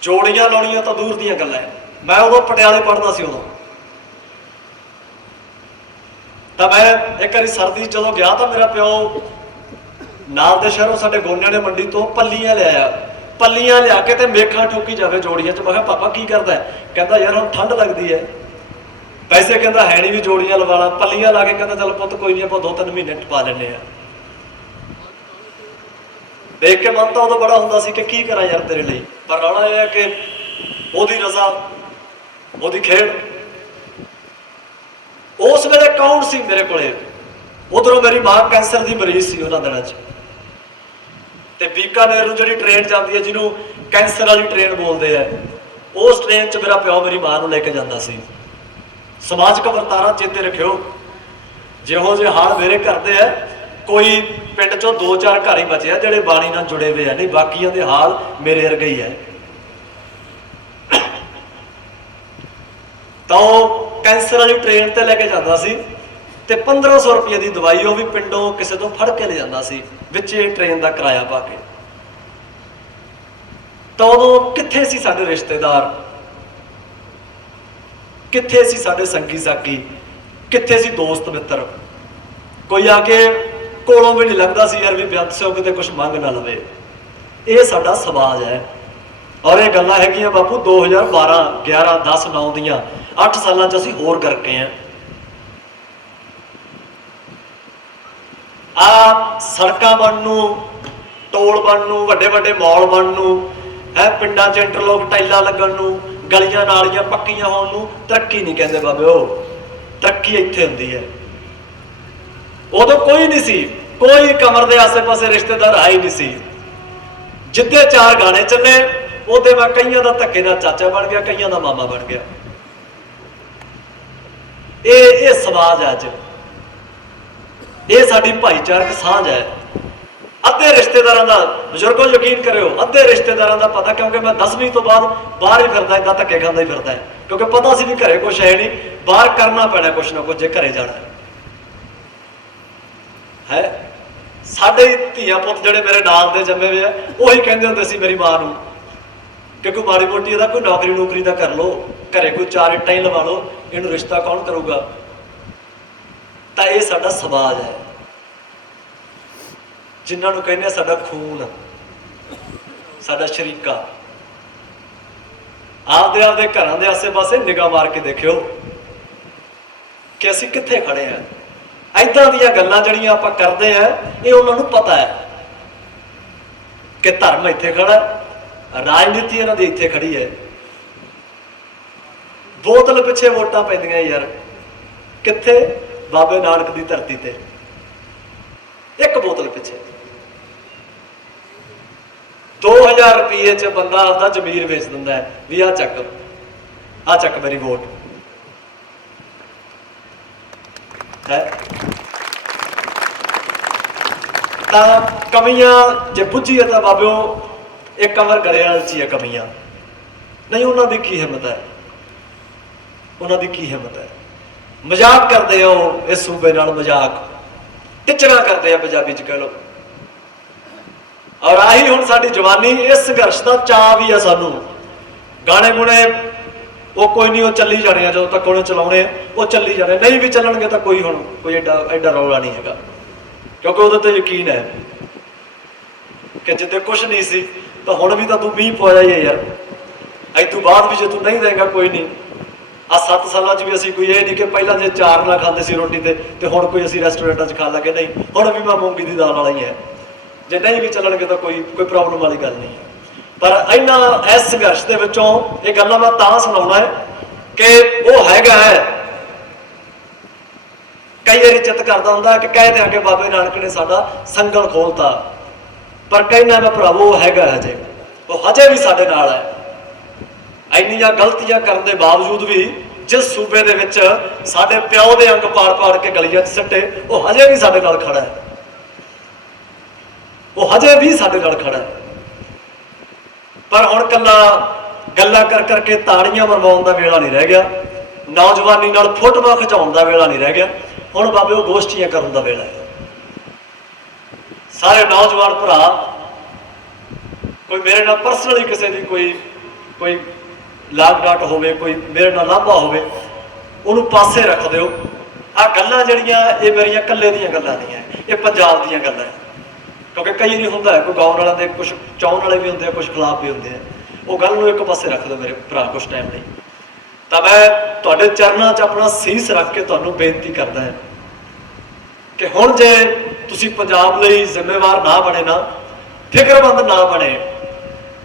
जोड़ियां लाउणियां तो दूर दीयां गल्लां। मैं उदों पटियाले पढ़दा सी। उदों तो मैं एक बार सर्दी जो गया तो मेरा प्यो नाल दे शहरों साडे गोनियां ने मंडी तो पल्लियां ले आया। ਪੱਲੀਆਂ ਲਿਆ ਕੇ ਤੇ ਮੇਖਾਂ ਠੋਕੀ ਜਾਵੇ ਜੋੜੀਆਂ 'ਚ। ਮੈਂ ਕਿਹਾ ਪਾਪਾ ਕੀ ਕਰਦਾ ਹੈ? ਕਹਿੰਦਾ ਯਾਰ ਹੁਣ ਠੰਡ ਲੱਗਦੀ ਹੈ, ਪੈਸੇ ਕਹਿੰਦਾ ਹੈ ਨਹੀਂ ਵੀ ਜੋੜੀਆਂ ਲਵਾ ਲਾ, ਪੱਲੀਆਂ ਲਾ ਕੇ ਕਹਿੰਦਾ ਚੱਲ ਪੁੱਤ ਕੋਈ ਨਹੀਂ ਆਪਾਂ 2-3 ਮਹੀਨੇ ਟਪਾ ਲੈਂਦੇ ਆ। ਦੇਖ ਕੇ ਮਨ ਤਾਂ ਉਦੋਂ ਬੜਾ ਹੁੰਦਾ ਸੀ ਕਿ ਕੀ ਕਰਾਂ ਯਾਰ ਤੇਰੇ ਲਈ, ਪਰ ਰੌਲਾ ਇਹ ਹੈ ਕਿ ਉਹਦੀ ਰਜ਼ਾ, ਉਹਦੀ ਖੇਡ। ਉਸ ਵੇਲੇ ਕੌਣ ਸੀ ਮੇਰੇ ਕੋਲੇ? ਉਧਰੋਂ ਮੇਰੀ ਮਾਂ ਕੈਂਸਰ ਦੀ ਮਰੀਜ਼ ਸੀ ਉਹਨਾਂ ਦਿਨਾਂ 'ਚ, ਤੇ ਬੀਕਾਨੇਰ ਨੂੰ ਜਿਹੜੀ ਟ੍ਰੇਨ ਜਾਂਦੀ ਹੈ ਜਿਹਨੂੰ ਕੈਂਸਰ ਵਾਲੀ ਟ੍ਰੇਨ ਬੋਲਦੇ ਆ, ਉਸ ਟ੍ਰੇਨ 'ਚ ਮੇਰਾ ਪਿਓ ਮੇਰੀ ਮਾਂ ਨੂੰ ਲੈ ਕੇ ਜਾਂਦਾ ਸੀ। ਸਮਾਜਿਕ ਵਰਤਾਰਾ ਚੇਤੇ ਰੱਖਿਓ, ਜਿਹੋ ਜਿਹੇ ਹਾਲ ਮੇਰੇ ਘਰ ਦੇ ਆ, ਕੋਈ ਪਿੰਡ 'ਚੋਂ 2-4 ਘਰ ਹੀ ਬਚੇ ਆ ਜਿਹੜੇ ਬਾਣੀ ਨਾਲ ਜੁੜੇ ਹੋਏ ਆ, ਨਹੀਂ ਬਾਕੀਆਂ ਦੇ ਹਾਲ ਮੇਰੇ ਵਰਗੇ ਹੀ ਹੈ। ਤਾਂ ਉਹ ਕੈਂਸਰ ਵਾਲੀ ਟ੍ਰੇਨ ਤੇ ਲੈ ਕੇ ਜਾਂਦਾ ਸੀ ਤੇ 1500 ਰੁਪਏ ਦੀ ਦਵਾਈ ਉਹ ਵੀ ਪਿੰਡੋਂ ਕਿਸੇ ਤੋਂ ਫੜ ਕੇ ਲੈ ਜਾਂਦਾ ਸੀ, ਵਿੱਚ ਟ੍ਰੇਨ ਦਾ ਕਿਰਾਇਆ ਪਾ ਕੇ। ਤਾਂ ਉਦੋਂ ਕਿੱਥੇ ਸੀ ਸਾਡੇ ਰਿਸ਼ਤੇਦਾਰ, ਕਿੱਥੇ ਸੀ ਸਾਡੇ ਸੰਗੀ ਸਾਕੀ, ਕਿੱਥੇ ਸੀ ਦੋਸਤ ਮਿੱਤਰ? ਕੋਈ ਆ ਕੇ ਕੋਲੋਂ ਵੀ ਨਹੀਂ ਲੱਗਦਾ ਸੀ ਯਾਰ ਵੀ ਬੇਅੰਤ ਸਿਓ ਕਿਤੇ ਕੁਝ ਮੰਗ ਨਾ ਲਵੇ। ਇਹ ਸਾਡਾ ਸਮਾਜ ਹੈ। ਔਰ ਇਹ ਗੱਲਾਂ ਹੈਗੀਆਂ ਬਾਪੂ 2012, 11, 10, 9 ਦੀਆਂ। 8 ਸਾਲਾਂ 'ਚ ਅਸੀਂ ਹੋਰ ਕਰਕੇ ਆ। ਆ ਸੜਕਾਂ ਬਣਨ ਨੂੰ, ਟੋਲ ਬਣਨ ਨੂੰ, ਵੱਡੇ ਵੱਡੇ ਮਾਲ ਬਣਨ ਨੂੰ, ਹੈ ਪਿੰਡਾਂ 'ਚ ਇੰਟਰਲੋਕ ਟਾਈਲਾਂ ਲੱਗਣ ਨੂੰ, ਗਲੀਆਂ ਨਾਲੀਆਂ ਪੱਕੀਆਂ ਹੋਣ ਨੂੰ ਤਰੱਕੀ ਨਹੀਂ ਕਹਿੰਦੇ ਬਾਬੇ। ਉਹ ਤਰੱਕੀ ਇੱਥੇ ਹੁੰਦੀ ਹੈ। ਉਦੋਂ ਕੋਈ ਨਹੀਂ ਸੀ, ਕੋਈ ਕਮਰ ਦੇ ਆਸੇ-ਪਾਸੇ ਰਿਸ਼ਤੇਦਾਰ ਆਈ ਨਹੀਂ ਸੀ। ਜਿੱਦੇ 4 ਗਾਣੇ ਚੱਲੇ ਉਹਦੇ ਮੈਂ ਕਈਆਂ ਦਾ ਧੱਕੇ ਨਾਲ ਚਾਚਾ ਬਣ ਗਿਆ, ਕਈਆਂ ਦਾ ਮਾਮਾ ਬਣ ਗਿਆ। ਇਹ ਸਮਾਜ ਹੈ ਅੱਜ, ਇਹ ਸਾਡੀ ਭਾਈਚਾਰਕ ਸਾਂਝ ਹੈ। ਅੱਧੇ ਰਿਸ਼ਤੇਦਾਰਾਂ ਦਾ, ਬਜ਼ੁਰਗੋ ਯਕੀਨ ਕਰਿਓ, ਅੱਧੇ ਰਿਸ਼ਤੇਦਾਰਾਂ ਦਾ ਪਤਾ, ਕਿਉਂਕਿ ਮੈਂ 10ਵੀਂ ਤੋਂ ਬਾਅਦ ਬਾਹਰ ਹੀ ਫਿਰਦਾ, ਏਦਾਂ ਧੱਕੇ ਖਾਂਦਾ ਹੀ ਫਿਰਦਾ, ਕਿਉਂਕਿ ਪਤਾ ਸੀ ਵੀ ਘਰੇ ਕੁਛ ਹੈ ਨਹੀਂ, ਬਾਹਰ ਕਰਨਾ ਪੈਣਾ ਕੁਛ ਨਾ ਕੁਛ ਜੇ ਘਰੇ ਜਾਣਾ ਹੈ। ਸਾਡੇ ਧੀਆਂ ਪੁੱਤ ਜਿਹੜੇ ਮੇਰੇ ਨਾਲ ਦੇ ਜੰਮੇ ਹੋਏ ਆ, ਉਹੀ ਕਹਿੰਦੇ ਹੁੰਦੇ ਸੀ ਮੇਰੀ ਮਾਂ ਨੂੰ ਕਿ ਕੋਈ ਮਾੜੀ ਮੋਟੀ ਇਹਦਾ ਕੋਈ ਨੌਕਰੀ ਦਾ ਕਰ ਲਓ, ਘਰੇ ਕੋਈ 4 ਇੱਟਾਂ ਹੀ ਲਵਾ ਲਓ, ਇਹਨੂੰ ਰਿਸ਼ਤਾ ਕੌਣ ਕਰੂਗਾ? ਤਾਂ ਇਹ ਸਾਡਾ ਸਮਾਜ ਹੈ, ਜਿਨ੍ਹਾਂ ਨੂੰ ਕਹਿੰਦੇ ਆ ਸਾਡਾ ਖੂਨ, ਸਾਡਾ ਸ਼ਰੀਕਾ। ਆਪਦੇ ਘਰਾਂ ਦੇ ਆਸੇ-ਪਾਸੇ ਨਿਗਾਹ ਮਾਰ ਕੇ ਦੇਖਿਓ ਕਿ ਅਸੀਂ ਕਿੱਥੇ ਖੜੇ ਆ। ਏਦਾਂ ਦੀਆਂ ਗੱਲਾਂ ਜਿਹੜੀਆਂ ਆਪਾਂ ਕਰਦੇ ਆ, ਇਹ ਉਹਨਾਂ ਨੂੰ ਪਤਾ ਹੈ ਕਿ ਧਰਮ ਇੱਥੇ ਖੜਾ, ਰਾਜਨੀਤੀ ਇਹਨਾਂ ਦੀ ਇੱਥੇ ਖੜੀ ਹੈ। ਬੋਤਲ ਪਿੱਛੇ ਵੋਟਾਂ ਪੈਂਦੀਆਂ ਯਾਰ, ਕਿੱਥੇ? ਬਾਬੇ ਨਾਨਕ ਦੀ ਧਰਤੀ ਤੇ ਇੱਕ ਬੋਤਲ ਪਿੱਛੇ 2000 ਰੁਪਏ 'ਚ ਬੰਦਾ ਆਪਦਾ ਜ਼ਮੀਰ ਵੇਚ ਦਿੰਦਾ ਹੈ ਵੀ ਆਹ ਚੱਕ ਮੇਰੀ ਵੋਟ ਹੈ। ਤਾਂ ਕਮੀਆਂ ਜੇ ਬੁੱਝੀਏ ਤਾਂ ਬਾਬਿਓ ਇਹ ਕਮਰ ਗਰੇਵਾਲ 'ਚ ਹੀ ਹੈ ਕਮੀਆਂ। ਨਹੀਂ, ਉਹਨਾਂ ਦੀ ਕੀ ਹਿੰਮਤ ਹੈ, ਉਹਨਾਂ ਦੀ ਕੀ ਹਿੰਮਤ ਹੈ। ਮਜ਼ਾਕ ਕਰਦੇ ਆ ਉਹ ਇਸ ਸੂਬੇ ਨਾਲ, ਮਜ਼ਾਕ ਟਿਚਣਾ ਕਰਦੇ ਆ ਪੰਜਾਬੀ 'ਚ ਕਹਿ ਲਓ। ਔਰ ਆਹੀ ਹੁਣ ਸਾਡੀ ਜਵਾਨੀ, ਇਸ ਸੰਘਰਸ਼ ਦਾ ਚਾਅ ਵੀ ਆ ਸਾਨੂੰ। ਗਾਣੇ ਗੁਣੇ ਉਹ ਕੋਈ ਨਹੀਂ, ਉਹ ਚੱਲੀ ਜਾਣੇ ਆ, ਜਦੋਂ ਤੱਕ ਉਹਨੇ ਚਲਾਉਣੇ ਆ ਉਹ ਚੱਲੀ ਜਾਣੇ, ਨਹੀਂ ਵੀ ਚੱਲਣਗੇ ਤਾਂ ਕੋਈ ਐਡਾ ਰੌਲਾ ਨਹੀਂ ਹੈਗਾ, ਕਿਉਂਕਿ ਉਹਦੇ ਤੇ ਯਕੀਨ ਹੈ ਕਿ ਜਿੱਦੇ ਕੁਛ ਨਹੀਂ ਸੀ ਤਾਂ ਹੁਣ ਵੀ ਤਾਂ ਤੂੰ ਮੀਂਹ ਪਵਾਇਆ ਹੀ ਹੈ ਯਾਰ। ਅੱਜ ਤੋਂ ਬਾਅਦ ਵੀ ਜੇ ਤੂੰ ਨਹੀਂ ਦੇਗਾ ਕੋਈ ਨਹੀਂ। ਆ 7 ਸਾਲਾਂ 'ਚ ਵੀ ਅਸੀਂ ਕੋਈ ਇਹ ਨਹੀਂ ਕਿ ਪਹਿਲਾਂ ਜੇ 4 ਨਾ ਖਾਂਦੇ ਸੀ ਰੋਟੀ ਤੇ ਹੁਣ ਕੋਈ ਅਸੀਂ ਰੈਸਟੋਰੈਂਟਾਂ 'ਚ ਖਾ ਲਾਂਗੇ, ਨਹੀਂ, ਹੁਣ ਵੀ ਮੈਂ ਮੂੰਗੀ ਦੀ ਦਾਲ ਵਾਲਾ ਹੀ ਹੈ। ਜੇ ਨਹੀਂ ਵੀ ਚੱਲਣਗੇ ਤਾਂ ਕੋਈ ਪ੍ਰੋਬਲਮ ਵਾਲੀ ਗੱਲ ਨਹੀਂ ਹੈ। ਪਰ ਇਹਨਾਂ ਇਸ ਸੰਘਰਸ਼ ਦੇ ਵਿੱਚੋਂ ਇਹ ਗੱਲਾਂ ਮੈਂ ਤਾਂ ਸੁਣਾਉਣਾ ਹੈ ਕਿ ਉਹ ਹੈਗਾ ਹੈ। ਕਈ ਵਾਰੀ ਚਿੱਤ ਕਰਦਾ ਹੁੰਦਾ ਕਿ ਕਹਿ ਦਿਆਂ ਕਿ ਬਾਬੇ ਨਾਨਕ ਨੇ ਸਾਡਾ ਸੰਗਲ ਖੋਲਤਾ, ਪਰ ਕਹਿਣਾ ਮੈਂ ਭਰਾਵੋ ਉਹ ਹੈਗਾ ਹਜੇ, ਉਹ ਹਜੇ ਵੀ ਸਾਡੇ ਨਾਲ ਹੈ। ਇੰਨੀਆਂ ਗਲਤੀਆਂ ਕਰਨ ਦੇ ਬਾਵਜੂਦ ਵੀ ਜਿਸ ਸੂਬੇ ਦੇ ਵਿੱਚ ਸਾਡੇ ਪਿਓ ਦੇ ਅੰਗ ਪਾੜ ਕੇ ਗਲੀਆਂ 'ਚ ਸੱਟੇ, ਉਹ ਹਜੇ ਵੀ ਸਾਡੇ ਨਾਲ ਖੜਾ ਹੈ, ਉਹ ਹਜੇ ਵੀ ਸਾਡੇ ਨਾਲ ਖੜਾ ਹੈ। ਪਰ ਹੁਣ ਕੱਲਾ ਗੱਲਾਂ ਕਰਕੇ ਤਾੜੀਆਂ ਮਰਵਾਉਣ ਦਾ ਵੇਲਾ ਨਹੀਂ ਰਹਿ ਗਿਆ, ਨੌਜਵਾਨੀ ਨਾਲ ਫੋਟੋਆਂ ਖਿਚਾਉਣ ਦਾ ਵੇਲਾ ਨਹੀਂ ਰਹਿ ਗਿਆ। ਹੁਣ ਬਾਬੇ ਉਹ ਗੋਸ਼ਟੀਆਂ ਕਰਨ ਦਾ ਵੇਲਾ ਹੈ। ਸਾਰੇ ਨੌਜਵਾਨ ਭਰਾ, ਕੋਈ ਮੇਰੇ ਨਾਲ ਪਰਸਨਲੀ ਕਿਸੇ ਦੀ ਕੋਈ ਲਾਗ ਡਾਟ ਹੋਵੇ, ਕੋਈ ਮੇਰੇ ਨਾਲ ਲਾਂਭਾ ਹੋਵੇ, ਉਹਨੂੰ ਪਾਸੇ ਰੱਖ ਦਿਓ। ਆਹ ਗੱਲਾਂ ਜਿਹੜੀਆਂ ਇਹ ਮੇਰੀਆਂ ਇਕੱਲੇ ਦੀਆਂ ਗੱਲਾਂ ਨਹੀਂ ਹੈ, ਇਹ ਪੰਜਾਬ ਦੀਆਂ ਗੱਲਾਂ ਹੈ। क्योंकि कई नहीं होंगे, कोई गाउन वाला दे कुछ चाहन वाले भी होंगे, कुछ खिलाफ भी होंगे। वो गल नूं एक पासे रख दो मेरे भरा कुछ टाइम नहीं। तो मैं तुहाडे चरणों 'च अपना सीस रख के तुहानूं बेनती करदा है कि हुण जे तुसीं पंजाब लई जिम्मेवार ना बने ना, फिक्रमंद ना बने,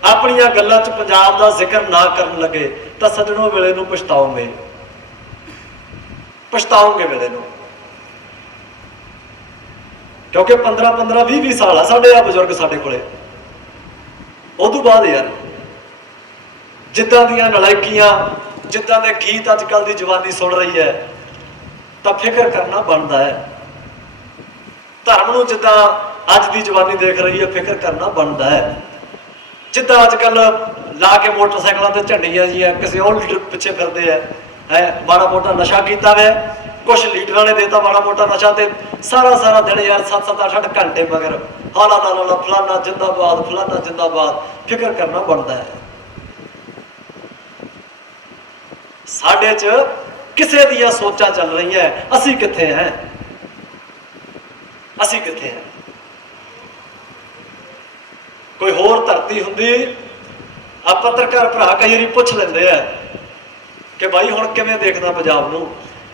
अपनियां गल्लां 'च पंजाब दा जिक्र ना करन लगे, तो सजणों वेले नूं पछताओगे, पछताओगे वेले नूं। क्योंकि 15-15 20-20 साल आ साडे आ बजुर्ग साडे कोले। उदों बाद यार जिद्दां दियां नलायकियां, जिद्दां दे गीत अजकल दी जवानी सुन रही है, तो फिक्र करना बनता है। धर्म नूं जिद्दां अज दी जवानी देख रही है, फिक्र करना बनता है। जिद्दां अजकल ला के मोटरसाइकिलों ते झंडियां जियां किसी और लीडर पिछे फिरदे है, माड़ा मोटा नशा किया वे, कुछ लीडर ने देता माड़ा मोटा नशा, तो सारा सारा दिन यार 7-7 8-8 घंटे मगर हाला ना फलाना जिंदाबाद, फलाना जिंदाबाद। फिक्र करना बनता है। साडे च किसे दियां सोचां चल रही है, असी कित्थे हैं, असी कित्थे हैं। कोई होर धरती हुंदी आ पत्रकार भरा कई वारी पुछ लेंदे है कि भाई हुण किवें देखदा पंजाब नूं।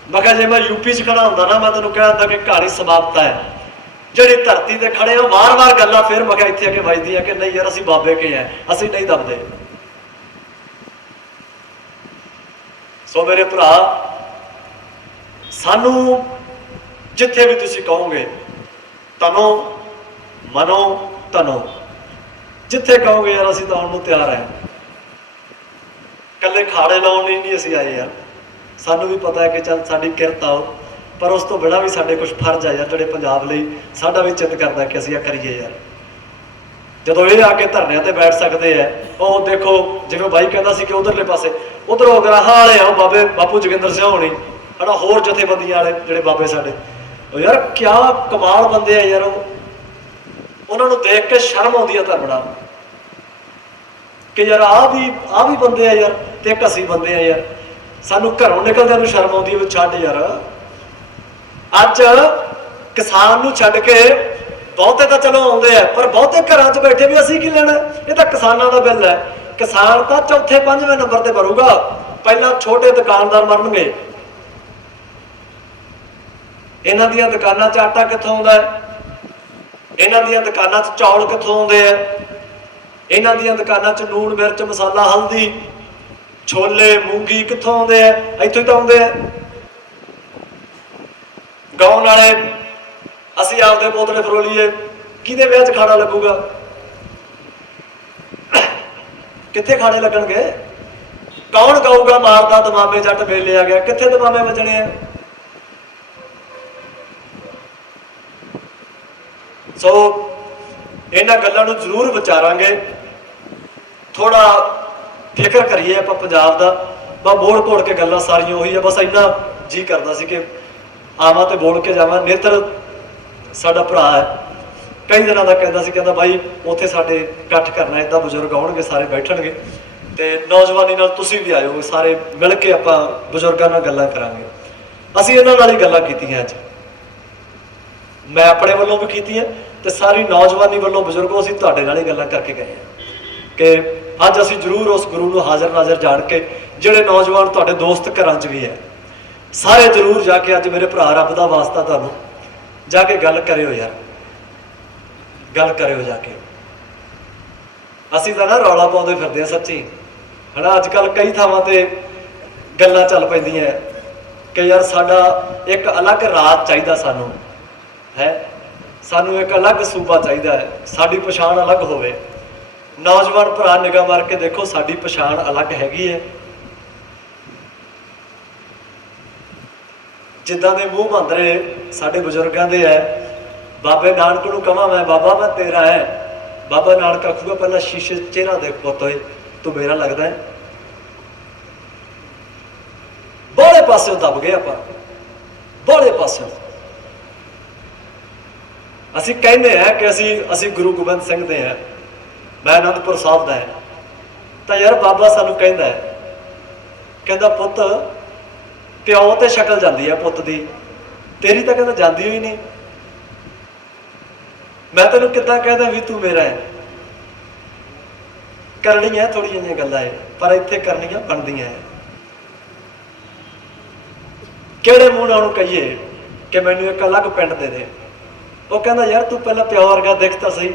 मैं कहा जे मैं यूपी च खड़ा हुंदा ना, मैं तैनूं कह दिंदा कि कहानी समाप्त है। जिहड़ी धरती ते खड़े हो वार वार गल्लां फिर मैं कहा इत्थे आके वजदियां कि नहीं यार असीं बाबे के हैं, असीं नहीं दबदे। सो मेरे भरा सानू जिथे भी तुसीं कहोगे, तनो मनो तनो, जिथे कहोगे यार असीं तां आउण नूं तैयार हैं। कल्ले खाड़े लाउण ही नहीं असीं आए यार, सानू भी पता है कि चल साडी किरत आओ, पर उस तो बिना भी साडे कुछ फर्ज है यार जिहड़े पंजाब लई साडा भी चित करदा कि असीं करिए यार। जदों ये आके धरने ते बैठ सकते हैं, वो देखो जिवें बाई कहता सी कि उधरले पासे उधर अगराहां वाले आ बाबे बापू जोगिंदर सिंह होनी है ना, होर जथेबंदियां वाले जिहड़े बाबे साडे, यार क्या कमाल बंदे आ यार। उन्हां नूं देख के शर्म आउंदी है धरना कि यार आ भी बंदे आ यार, ते एक असीं बंदे आ यार। सानू घरों निकलदे नूं शर्म आउंदी है, छड्ड यार। अज किसान नूं छड्ड के बहुते तो चलो आउंदे है, पर बहुते घरां च बैठे भी असीं की लेना, ये तो किसानां दा बिल है। किसान तो चौथे 5वें नंबर ते भरूगा, पहला छोटे दुकानदार मरनगे। इन्हां दीयां दुकानां च आटा कित्थों आउंदा है, इन्हां दीयां दुकानां च चौल कित्थों आउंदे है, इन्हां दीयां दुकानां च लूण मिर्च मसाला हल्दी छोले मूंगी कित्थों आउंदे है, इत्थों ही तो आउंदे है। गाउन वाले असीं आपदे पोतले फरोलीए, किहदे विआह च खाड़ा लगूगा, कित्थे खाड़े लगणगे। कौन गाऊगा मारदा दमामे जट वेले आ गया, कित्थे दमामे वजने हैं। सो इन्हां गल्लां नूं जरूर विचारांगे, थोड़ा फिक्र करिए आपां पंजाब दा। बस मोड़ घोड़ के गल्लां सारियां उही आ, बस इन्ना जी करदा सी कि आवां ते बोल के जावां। नेत्र साडा भरा है, कई दिनों का कहता सी, कहता भाई उत्थे साडे इकट्ठ करना, इदां बजुर्ग आउणगे सारे बैठणगे ते नौजवानी नाल तुसीं भी आयो, सारे मिल के आपां बजुर्गां नाल गल्लां करांगे। असीं इन्हां नाल ही गल्लां कीतीआं अज, मैं अपने वल्लों भी कीतीआं ते सारी नौजवानी वल्लों बजुर्गों असीं तुहाडे नाल ही गल्लां करके गए हैं कि अज असीं जरूर उस गुरु नूं हाज़र नाज़र जाण के, जिहड़े नौजवान तुहाडे दोस्त घरां च भी है, सारे जरूर जाके अज मेरे भरा रब दा वास्ता तुहानूं जाके गल करियो यार, गल करियो जाके। असीं तां ना रौला पाउंदे फिरदे आ सच्ची है ना। अजकल कई थावां ते गल्लां चल पैंदियां कि यार साडा एक अलग राज चाहीदा, सानूं है, सानूं एक अलग सूबा चाहीदा है, साडी पछाण अलग होवे। नौजवान भरा निगाह मार के देखो, साडी पछाण अलग हैगी है। जिद्दां दे मूँह भांदरे साडे बजुर्गां दे है, बाबे नानक नूं कहां मैं बाबा मैं तेरा है, बाबा नानक आखूगा पहला शीशे चेहरा देख पुੱਤ होए तू मेरा लगदा है। बड़े पासे दब गए आपां, बड़े पासे। असीं कहने हैं कि असीं गुरु गोबिंद सिंह दे हैं, मैं आनंदपुर साहब दा है, तां यार बाबा सानूं कहंदा है, कहंदा पुੱਤ प्यो ते शक्ल जाती है पुੱਤ दी, तेरी तो कहता जाती ही नहीं। मैं तेन कितना कहदा भी तू मेरा है। करनियां थोड़ियां जिहियां गल्लां है, पर इत्थे करनियां बनदियां है। किहड़े मूंह नाल कहिए कि मैनूं एक अलग पिंड दे दे। वो कहंदा यार तू पहला प्यो वर्गा दिख तां सही।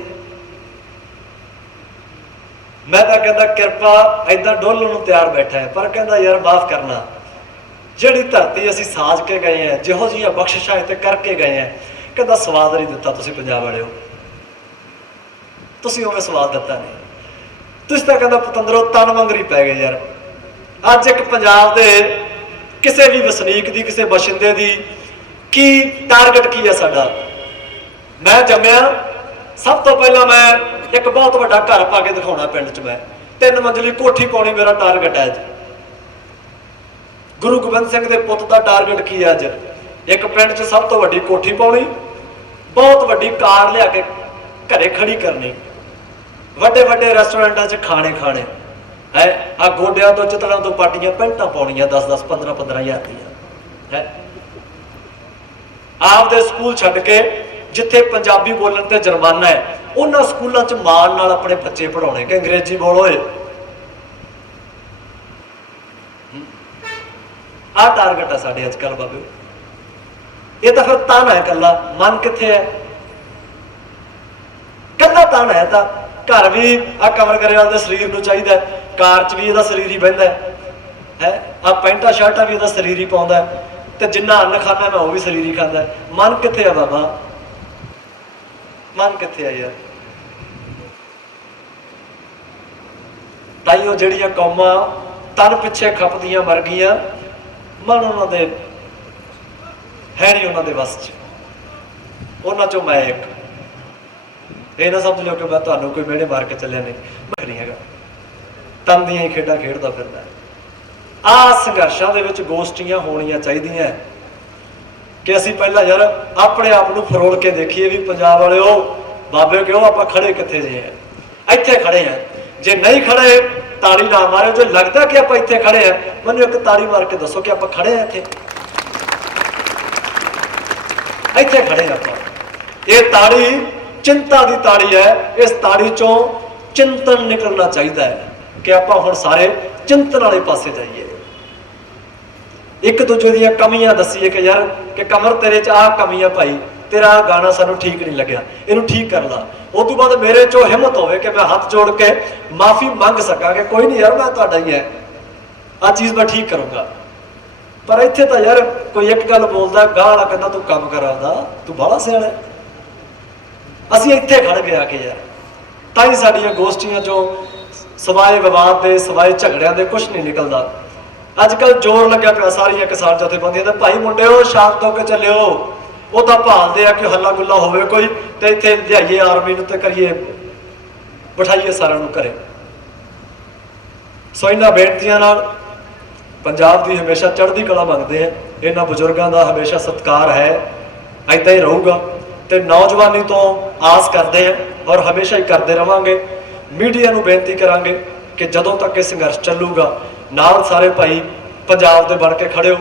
मैं तां कहंदा किरपा इदां डोलण नूं तैयार बैठा है, पर कहंदा यार माफ करना, जिहड़ी धरती असीं साज के गए हैं, जिहो जिहियां बख्शिशां इत्थे करके गए हैं, कहंदा स्वाद नहीं दिता तुसीं पंजाब वालिओ, तुसीं उवें स्वाद दिता नहीं। तुसीं तां कहंदा पतंदरों तन मंगरी पै गए यार। अज एक पंजाब दे किसी भी वसनीक की, किसी बशिंदे की की टारगेट की है साडा। मैं जम्मिया सब तो पहला मैं एक बहुत बड़ा घर पा के दिखाना पिंड च, मैं 3 मंजिली कोठी पानी मेरा टारगेट है। अज गुरु गोबिंद सिंह के पुत का टारगेट की है। अज एक पिंड च सब तो वड्डी कोठी पानी, बहुत वड्डी कार लिया के घरे खड़ी करनी, वड्डे वड्डे रेस्टोरेंटां च खाने खाने है। आ गोडियां तो चितड़ां तो पाटियां पेंटां पाउणियां 10-10 15-15 हज़ार दियां है। आपदे स्कूल छड्ड के जिथे पंजाबी बोलण ते जुर्माना है, उन्हां स्कूलों च माण नाल अपने बच्चे पढ़ाउणे कि अंग्रेजी बोलो। आ टारगेट है साडे अजकल बाबे। ये तो फिर तन है, कला मन कित्थे है? कला तन है। तां घर भी आ कवर गरेवाल दे शरीर नूं चाहीदा, कार च भी इहदा शरीर ही बहिंदा है। आ पैंटा शर्टा भी इहदा शरीर ही पाउंदा है, ते जिन्ना अन्न खाना मैं वो भी शरीर ही खाता है। मन कित्थे है बाबा? मन कित्थे है यार? ताइयों जिहड़ियां कौमां तन पिछे खपदियां मर गईयां, मन उन्हां दे है नहीं, उन्हां दे वस च। उन्हां चों मैं एक। ये ना समझ लो कि मैं तुहानूं कोई मेड़े मार के चलिया नहीं, मैं नहीं हैगा। तन दियां ही खेडां खेडदा फिरदा। आ संघर्षां दे विच गोष्ठियां होणियां चाहीदियां कि असीं पहला यार अपने आप नूं फरोल के देखीए भी पंजाब वालिओ बाबे क्यों आपां खड़े कित्थे जे हैं? इत्थे खड़े हैं। जे नहीं खड़े ताड़ी ना मारो। जो लगता कि आपां इत्थे खड़े हैं, मैनूं एक ताड़ी मार के दसो कि आपां खड़े हैं इत्थे? इत्थे खड़े हैं आपां। ये ताड़ी चिंता की ताड़ी है। इस ताड़ी चों चिंतन निकलना चाहिए कि आप हुण सारे चिंतन वाले पासे जाइए, एक दूजे दी कमियां दसीए कि यार कि कमर तेरे च आ कमी है भाई, तेरा गाना सानू ठीक नहीं लग्या, इनू ठीक कर ला। उस तो बाद मेरे चो हिम्मत होवे कि मैं हाथ जोड़ के माफी मंग सका कि कोई नहीं यार मैं तुहाडा ही है, आ चीज़ मैं ठीक करूँगा। पर इत्थे तो यार कोई एक गल बोलदा, गाह वाला कहंदा तू काम करांदा, तू बाहला सियाणा है। असीं इत्थे खड़ गए आके यार, ताई साडियां गोष्ठियां चों सवाए विवाद दे सवाए झगड़ियां दे कुछ नहीं निकलदा। अजकल जोर लग्या पिया सारियां किसान जथेबंदियां दे, भाई मुंडिओ शांत होके चलिओ, वो तो भालदे आ कि हल्ला गुल्ला होवे कोई ते इत्थे लियाइए आर्मी नूं ते करिए बिठाइए सारिआं नूं घरे। सो इन्हां बेनतियां नाल पंजाब दी हमेशा चढ़दी कला मंगदे हैं, इन्हां बजुर्गां दा हमेशा सत्कार है, ऐदां ही रहूगा। तो नौजवानी तो आस करते हैं और हमेशा ही करते रहांगे। मीडिया नूं बेनती करांगे कि जदों तक ये संघर्ष चलूगा नाल सारे भाई पंजाब दे बन के खड़े हो।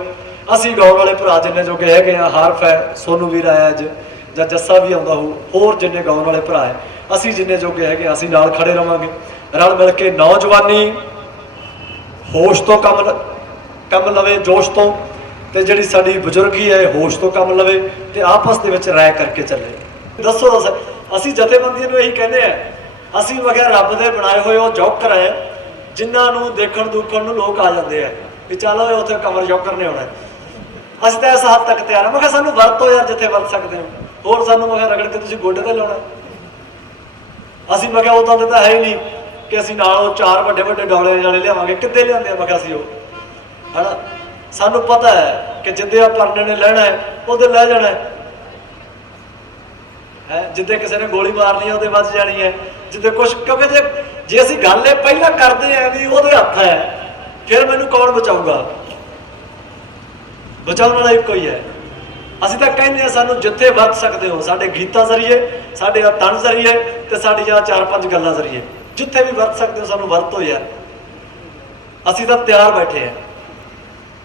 असीं गाउण वाले भरा जिन्ने जोगे हैगे आ, हारफ है, सोनू वीर आया अज जां जस्सा भी आउंदा हो, होर जिन्ने गाउण वाले भरा है, असीं जिन्ने जोगे हैगे असीं नाल खड़े रहांगे। रल मिल के नौजवानी होश तो कम लवे, जोश तो, ते जिहड़ी साडी बजुर्गी है होश तो कम लवे, ते आपस दे विच राय करके चले। दसो असीं जथेबंदियां नूं यही कहने हैं, असीं वगैर रब दे बनाए हुए वो जौकर है जिन्हां नूं देखण दुखण नूं लोग आ जाते हैं भी चलो उत्थे कमर जौकर ने होना। असीं तां इस हद तक तैयार है। मैं कहा सानूं वरतो यार जिथे वरत सकते हो, होर सानूं मैं रगड़ के तुसीं गोडे ते लाउणा। असीं मैं कहा उदां तां है ही नहीं कि असीं नाल 4 ਵੱਡੇ ਵੱਡੇ डौले जाने लियावांगे, किद्दे लिआंदे मैं कहा असीं ਉਹ है ना। सानू पता है कि जिद्दे परने ने लैना है उहदे लै जाना है, जिद्दे किसी ने गोली मारनी है उहदे बच जानी है, जिद्दे कुछ, क्योंकि जे असीं गल ये पहला करते हैं भी उहदे हत्थ है, फिर मैनूं कौन बचाऊगा? बचाउण वाला इक्को ही है। असीं तां कहने सानूं जिथे वरत सकते हो, साडे गीतां जरिए, साडे तन जरिए ते साडीआं 4-5 गल्लां जरिए, जिथे भी वरत सकते हो सानूं वरतो यार। असीं तां तैयार बैठे हैं।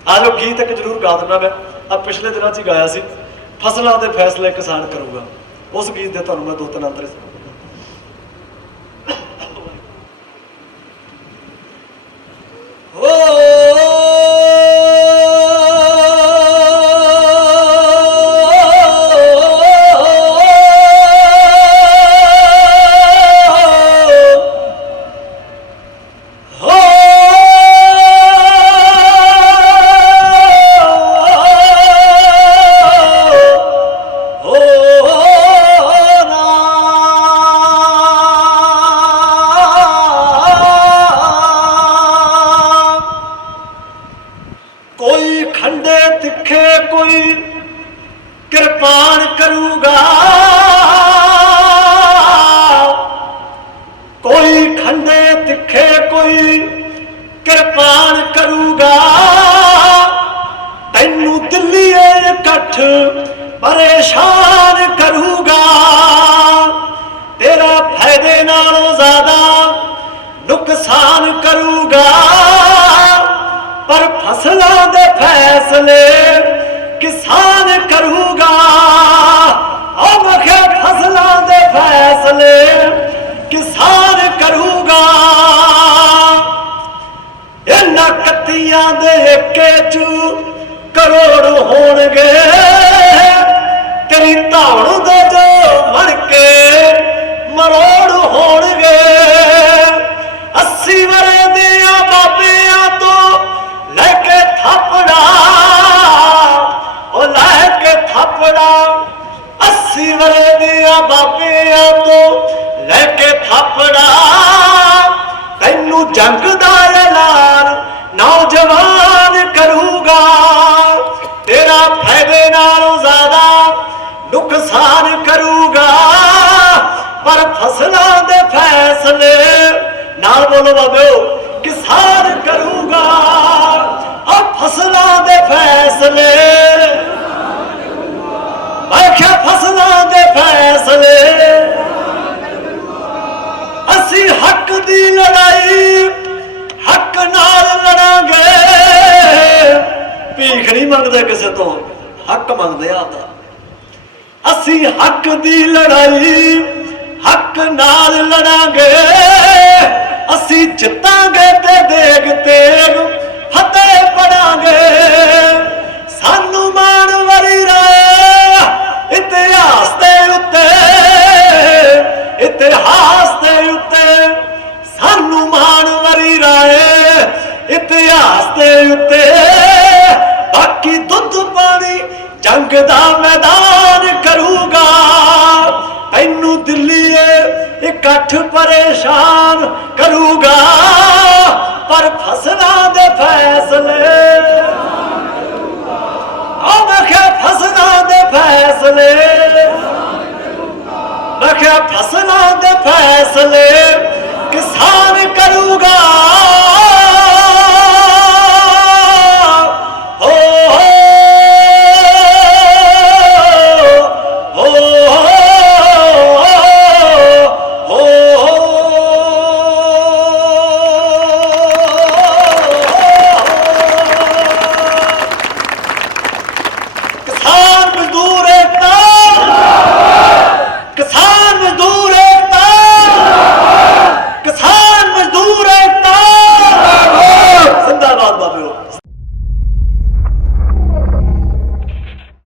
आज वो गीत एक जरूर गा देना मैं, अब पिछले दिनों ही गाया सी, फसलों के फैसले किसान करूँगा। उस गीत के तुहानूं मैं 2-3 अंतरे सुणाऊंगा। कोई खंडे तिखे कोई कृपाण करूगा, कोई खंडे तिखे कोई कृपाण करूगा, तैनू दिल्लीए इकट्ठ परेशान करूगा, तेरा फायदे नालों ज्यादा नुकसान करूगा, पर फसलों दे फैसले किसान करूगा। और मैं फसलों दे फैसले किसान करूगा। इन्हां कत्तियां दे एके चू करोड़ होणगे, तेरी धावण दे जो मणके मरोड़ होणगे। 80 वरे दियां बाबियां तो लैके थापड़ा, ओ लैके थापड़ा, 80 वरे दियां बाबियां तो लैके थापड़ा, तैनू जंग दा ऐलान नौजवान करूगा, तेरा फायदे नालों ज्यादा नुकसान करूगा, पर फसलों दे फैसले नाल बोलो बाबो किसान करूगा। और फसलों दे फैसले, मैं क्या फसलों दे फैसले, असी हक दी लड़ाई हक नाल लड़ांगे। भीख नहीं मंगदे किसे तो, हक मंगदे आपदा। असी हक दी लड़ाई हक नाल लड़ांगे, असी जितांगे ते देग तेग फतेह पड़ांगे। सानू मान वरी रहे इतिहास दे उत्ते, इतिहास दे उत्ते सानू मान वरी रहे इतिहास दे उत्ते। बाकी दुध पानी जंग दा मैदान करूगा, तैनू दिल्लीए इकट्ठ परेशान करूगा, पर फसलों दे फैसले, मैं क्या फसलों दे फैसले, मैं क्या फसलों दे फैसले किसान करूगा।